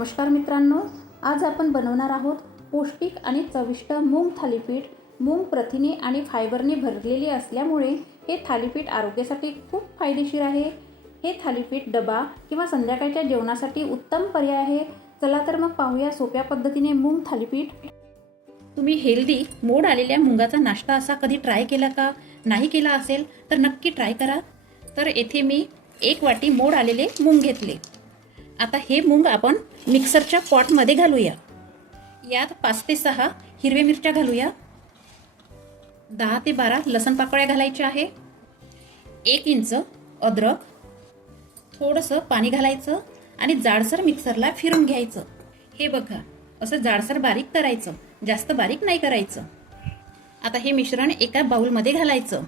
नमस्कार मित्रांनो, आज आपण बनवणार आहोत पौष्टिक आणि चविष्ट मूग थालीपीठ। मूग प्रथिने आणि फायबरने भरलेले असल्यामुळे हे थालीपीठ आरोग्यासाठी खूप फायदेशीर आहे। हे थालीपीठ डबा किंवा संध्याकाळच्या जेवणासाठी उत्तम पर्याय आहे। चला तर मग पाहूया सोप्या पद्धतीने मूग थालीपीठ। तुम्ही हेल्दी मोड आलेल्या मुगाचा नाश्ता असा कधी ट्राय केला का? नाही केला असेल तर नक्की ट्राय करा। तर येथे मी 1 वाटी मोड आलेले मूग घेतले। आता हे मूग आपण मिक्सरच्या पॉटमध्ये घालूया। यात 5 ते 6 हिरव्या मिरच्या घालूया। 10 ते 12 लसण पाकळ्या घालायच्या आहे। 1 इंच अद्रक, थोडंसं पाणी घालायचं आणि जाडसर मिक्सरला फिरून घ्यायचं। हे बघा, असं जाडसर बारीक करायचं, जास्त बारीक नाही करायचं। आता हे मिश्रण एका बाउलमध्ये घालायचं।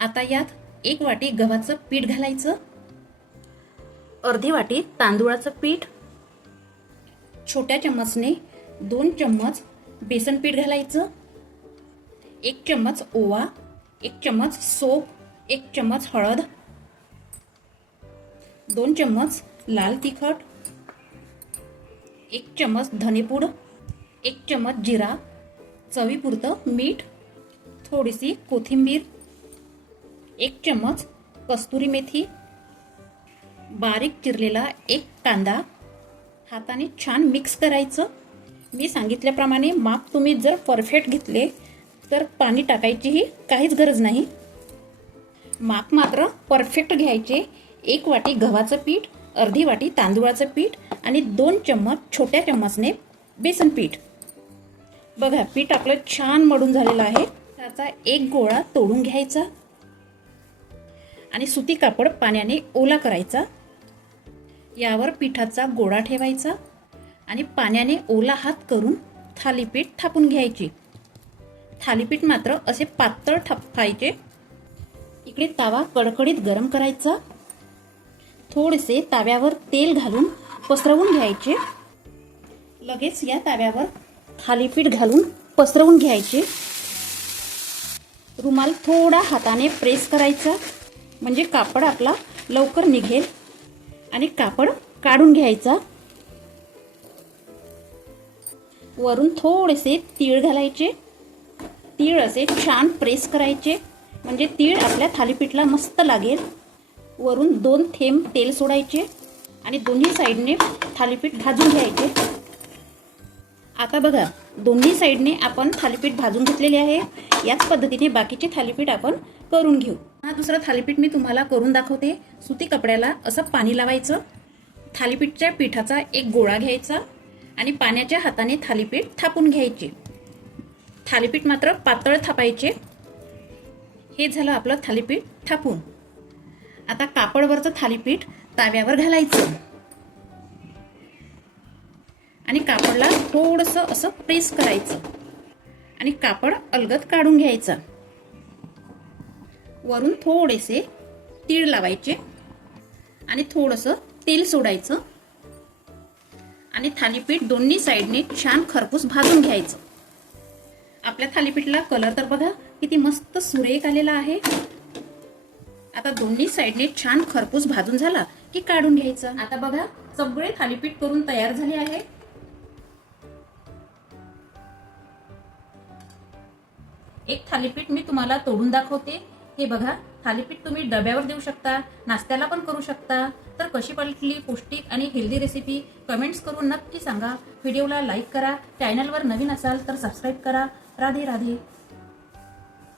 आता यात 1 वाटी गव्हाचं पीठ घालायचं, अर्धी वाटी तांदूळाचं पीठ, छोट्या चम्मचने 2 चम्मच बेसन पीठ घालायचं, 1 चम्मच ओवा, 1 चम्मच सोप, 1 चम्मच हळद, 2 चम्मच लाल तिखट, 1 चम्मच धनेपूड, 1 चम्मच जिरा, चवीपुरतं मीठ, थोडीशी कोथिंबीर, 1 चम्मच कस्तुरी मेथी, बारीक चिरलेला 1 कांदा। हाताने छान मिक्स करायचं। मी सांगितल्याप्रमाणे माप तुम्ही जर परफेक्ट घेतले तर पाणी टाकायचीही काहीच गरज नाही। माप मात्र परफेक्ट घ्यायचे। 1 वाटी गव्हाचं पीठ, अर्धी वाटी तांदूळाचं पीठ आणि 2 चम्मच छोट्या चम्मचने बेसन पीठ। बघा, पीठ आपलं छान मळून झालेलं आहे। त्याचा एक गोळा तोडून घ्यायचा आणि सुती कापड पाण्याने ओला करायचा। यावर पिठाचा गोळा ठेवायचा आणि पाण्याने ओला हात करून थालीपीठ थापून घ्यायचे। थालीपीठ मात्र असे पातळ थापायचे। इकडे तवा कडकडीत गरम करायचा। थोडेसे ताव्यावर तेल घालून पसरवून घ्यायचे। लगेच या ताव्यावर थालीपीठ घालून पसरवून घ्यायचे। रुमाल थोडा हाताने प्रेस करायचा, म्हणजे कापड आपला लवकर निघेल आणि कापड काढून घ्यायचा। वरून थोडेसे तीळ घालायचे। तीळ असे छान प्रेस करायचे, म्हणजे तीळ आपल्या थालीपीठला मस्त लागेल। वरून 2 थेंब तेल सोडायचे आणि दोन्ही साईडने थालीपीठ भाजून घ्यायचे। आता बघा, दोन्ही साईडने आपण थालीपीठ भाजून घेतलेले आहे। याच पद्धतीने बाकीचे थालीपीठ आपण करून घेऊ। हा दुसरा थालीपीठ मी तुम्हाला करून दाखवते। सुती कपड्याला असं पाणी लावायचं, थालीपीठच्या पिठाचा एक गोळा घ्यायचा आणि पाण्याच्या हाताने थालीपीठ थापून घ्यायचे। थालीपीठ मात्र पातळ थापायचे। हे झालं आपलं थालीपीठ थापून। आता कापडवरचं थालीपीठ ताव्यावर घालायचं आणि कापडला थोडंसं असं प्रेस करायचं आणि कापड अलगद काढून घ्यायचं। वरून थोडेसे तीळ लावायचे आणि थोडंसं तेल सोडायचं आणि थालीपीठ दोन्ही साईडने छान खरपूस भाजून घ्यायचं। आपल्या थालीपीठला कलर तर बघा किती मस्त सुरेख आलेला आहे। आता दोन्ही साईडने छान खरपूस भाजून झाला की काढून घ्यायचं। आता बघा, सगळे थालीपीठ करून तयार झाले आहे। एक थालीपीठ मी तुम्हाला तोडून दाखवते। हे बघा, थालीपीठ तुम्ही डब्यावर देऊ शकता, नाश्त्याला पण करू शकता। तर कशी वाटली पौष्टिक आणि हेल्दी रेसिपी कमेंट्स करून नक्की सांगा। व्हिडिओला लाईक करा, चॅनलवर नवीन असाल तर सबस्क्राईब करा। राधे राधे।